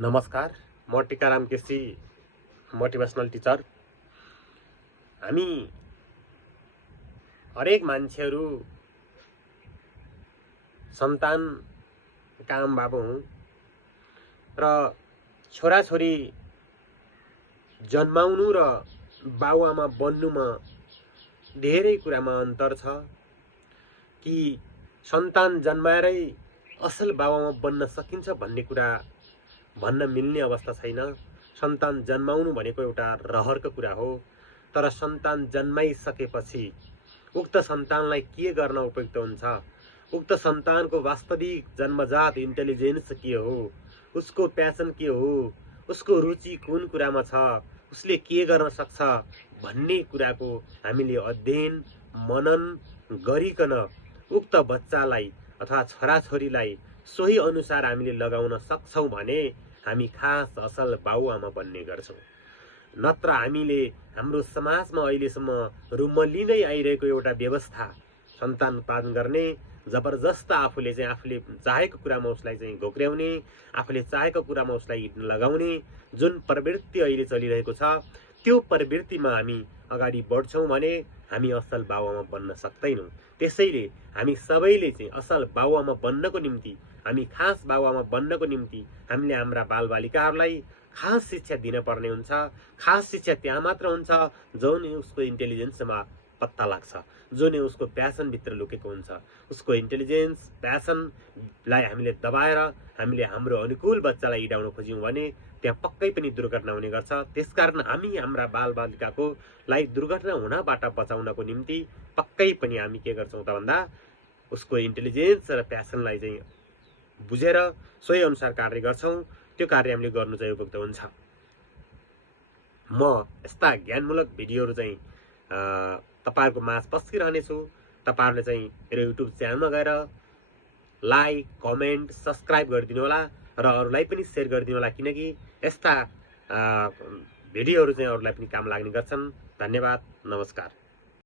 नमस्कार, म Tikaram KC motivational teacher. हामी हरेक मान्छेहरू सन्तान काम बाबु हुँ र छोराछोरी जन्माउनु र बाबुआमा बन्नुमा धेरै कुरामा अन्तर छ। कि सन्तान जन्माएरै असल बाबुआमा बन्न सकिन्छ भन्ने कुरा भन्न मिल्ने अवस्था छैन। सन्तान जन्माउनु भनेको एउटा रहरको कुरा हो, तर सन्तान जन्माइसकेपछि उक्त सन्तानलाई के गर्न उपयुक्त हुन्छ, उक्त सन्तानको वास्तविक जन्मजात इन्टेलिजेन्स के हो, उसको प्यासन के हो, उसको रुचि कुन कुरामा छ, उसले के गर्न सक्छ भन्ने कुराको हामीले अध्ययन मनन गरिकन उक्त बच्चालाई अथवा छोराछोरीलाई सोही अनुसार हामीले लगाउन सक्छौं भने हामी खास असल बाबुआमा बन्ने गर्छौं। नत्र हामीले हाम्रो समाजमा अहिलेसम्म रुमल्लिँदै आइरहेको एउटा व्यवस्था सन्तान उत्पादन गर्ने, जबरजस्त आफूले चाहेको कुरामा उसलाई घोक्र्याउने, आफूले चाहेको कुरामा उसलाई लगाउने जुन प्रवृत्ति अहिले चलिरहेको छ, त्यो प्रवृत्तिमा हामी अगाडि बढ्छौं भने हामी असल बाबुआमा बन्न सक्दैनौं। त्यसैले हामी सबैले असल बाबुआमा बन्नको निम्ति, हामी खास बाबुआमा बन्नको निम्ति हामीले हाम्रा बालबालिकाहरूलाई खास शिक्षा दिन पर्ने हुन्छ। खास शिक्षा त्यहाँ मात्र हुन्छ जो नै उसको इन्टेलिजेन्समा पत्ता लाग्छ, जो नै उसको प्यासनभित्र लुकेको हुन्छ। उसको इन्टेलिजेन्स प्यासनलाई हामीले दबाएर हामीले हाम्रो अनुकूल बच्चालाई हिँडाउन खोज्यौँ भने त्यहाँ पक्कै पनि दुर्घटना हुने गर्छ। त्यसकारण हामी हाम्रा बालबालिकाको लाई दुर्घटना हुनबाट बचाउनको निम्ति पक्कै पनि हामी के गर्छौँ त भन्दा उसको इन्टेलिजेन्स र प्यासनलाई बुझेर सोही अनुसार कार्य गर्छौँ। त्यो कार्य हामीले गर्नु उपयुक्त हुन्छ। म यस्ता ज्ञानमूलक भिडियोहरू तपाईहरुको माझ पस्किरहनेछु। तपाईहरुले मेरो युट्युब च्यानलमा गएर लाइक, कमेन्ट, सब्स्क्राइब गरिदिनु होला र अरूलाई पनि शेयर गरिदिनु होला, किनकि यस्ता भिडियोहरू अरूलाई पनि काम लाग्ने गर्छन्। धन्यवाद, नमस्कार।